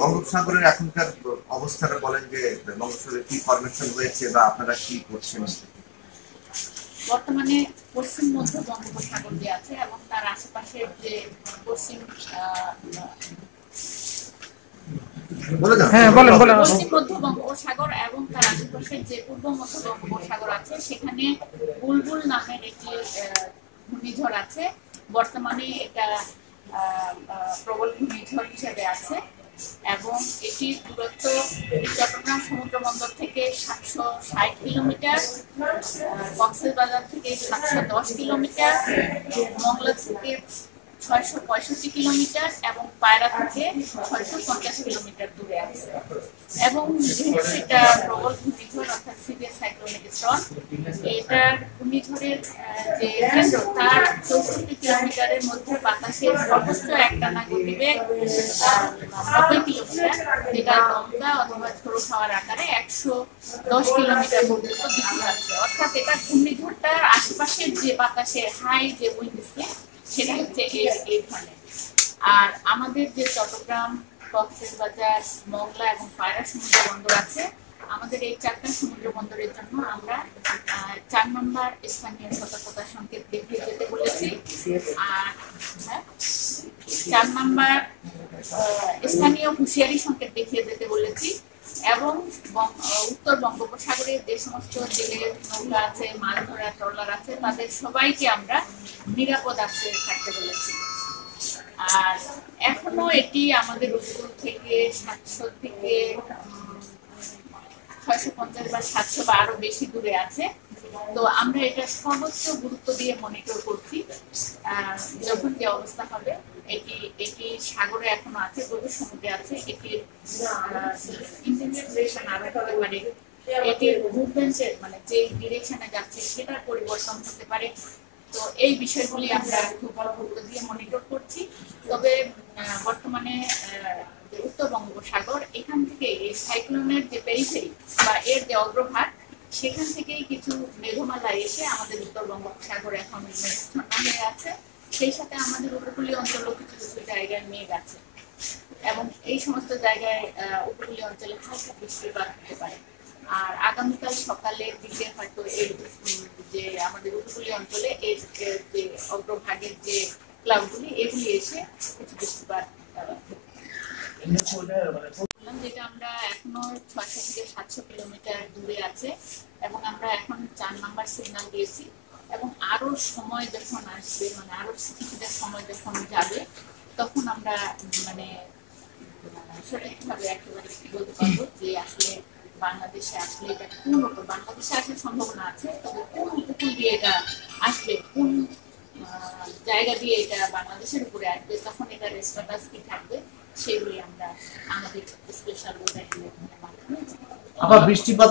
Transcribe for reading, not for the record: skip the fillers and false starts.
বঙ্গোপসাগরের এখনকার অবস্থাটা বলেন যে বঙ্গোপসাগরে কি ফরমেশন হয়েছে বা আপনারা কি করছেন? বর্তমানে পশ্চিম মধ্য বঙ্গোপসাগর যে আছে এবং তার আশেপাশের যে পশ্চিম পশ্চিম মধ্য বঙ্গোপসাগর এবং তার আশেপাশের যে পূর্ব মধ্য বঙ্গোপসাগর আছে সেখানে বুলবুল নামের একটি ঘূর্ণিঝড় আছে। বর্তমানে এটা প্রবল ঘূর্ণিঝড় হিসেবে আছে এবং এটির দূরত্ব চট্টগ্রাম সমুদ্র বন্দর থেকে 760 কিলোমিটার, কক্সবাজার থেকে 710 কিলোমিটার, মংলা থেকে 665 কিলোমিটার এবং পায়রা থেকে 650 কিলোমিটার দূরে আছে। এবং যেহেতু এটা প্রবল ঘূর্ণিঝড় অর্থাৎ সিভিয়ার সাইক্লোনিক স্টর্ম, এটার ঘূর্ণিঝড়ের যে কেন্দ্র তার 64 কিলোমিটারের মধ্যে বাতাসের সর্বোচ্চ একটানা গতিবেগ 90 কিলোমিটার, যেটা দমকা অথবা ঝোড়ো হাওয়ার আকারে 110 কিলোমিটার পর্যন্ত বৃদ্ধি পাচ্ছে। অর্থাৎ এটা ঘূর্ণিঝড়টার আশেপাশের যে বাতাসের হাই যে উইন্ড স্পিড সেটা হচ্ছে এই ধরনের। আর আমাদের যে চট্টগ্রাম, কক্সবাজার, মংলা এবং পায়রা সমুদ্র বন্দর আছে, আমাদের এই 4টা সমুদ্র বন্দরের জন্য আমরা 4 নম্বর স্থানীয় সতর্কতা সংকেত দেখিয়ে যেতে বলেছি। আর 4 নম্বর স্থানীয় হুঁশিয়ারি সংকেত দেখিয়ে যেতে বলেছি। এবং উত্তর বঙ্গোপসাগরে যে সমস্ত জেলের নৌকা আছে, মাছ ধরার ট্রলার আছে, তাদের সবাইকে আমরা নিরাপদ আশ্রয়ে থাকতে বলেছি। আর এখনো এটি আমাদের উপকূল থেকে 700 থেকে 650 বা 700 বা আরো বেশি দূরে আছে। তো আমরা এটা সর্বোচ্চ গুরুত্ব দিয়ে মনিটর করছি। যখন যে অবস্থা হবে, এটি সাগরে এখনো আছে, গভীর সমুদ্রে আছে, এটির ইন্টেনসিফিকেশন আরো হতে পারে, এটির মুভমেন্টের মানে যে ডিরেকশনে যাচ্ছে সেটার পরিবর্তন হতে পারে। তো এই বিষয়গুলি আমরা খুব গুরুত্ব দিয়ে মনিটর করছি। তবে বর্তমানে উত্তর বঙ্গোপসাগর এখান থেকে এই সাইক্লোনের যে পেরিফেরি বা এর যে অগ্রভাগ, সেখান থেকেই কিছু মেঘমালা এসে আমাদের উত্তর বঙ্গোপসাগর এখন মেঘাচ্ছন্ন হয়ে আছে। সেই সাথে আমাদের উপকূলীয় অঞ্চলেও কিছু কিছু জায়গায় মেঘ আছে এবং এই সমস্ত জায়গায় উপকূলীয় অঞ্চলে হালকা বৃষ্টিপাত হতে পারে। আর আগামীকাল সকালের দিকে হয়তো এই যে আমাদের উপকূলীয় অঞ্চলে এর যে অগ্রভাগের যে ক্লাউডগুলি এগুলি এসে কিছু বৃষ্টিপাত বললাম, যেটা আমরা এখনো 600 থেকে 700 কিলোমিটার দূরে আছে এবং আমরা এখন 4 নম্বর সিগন্যাল দিয়েছি। এবং আরো সময় যখন আসবে, মানে আরো কিছুটা সময় যখন যাবে, তখন আমরা মানে সঠিকভাবে একেবারে বলতে পারবো যে আসলে বাংলাদেশে আসলে এটা কোন বাংলাদেশে আসার সম্ভাবনা আছে, তবে কোন উপকূল দিয়ে এটা আসবে, কোন জায়গা দিয়ে এটা বাংলাদেশের উপরে আসবে, তখন এটা স্ট্যাটাস কি থাকবে, সেগুলি আমরা আমাদের স্পেশাল ওয়েদার মাধ্যমে। আবার বৃষ্টিপাত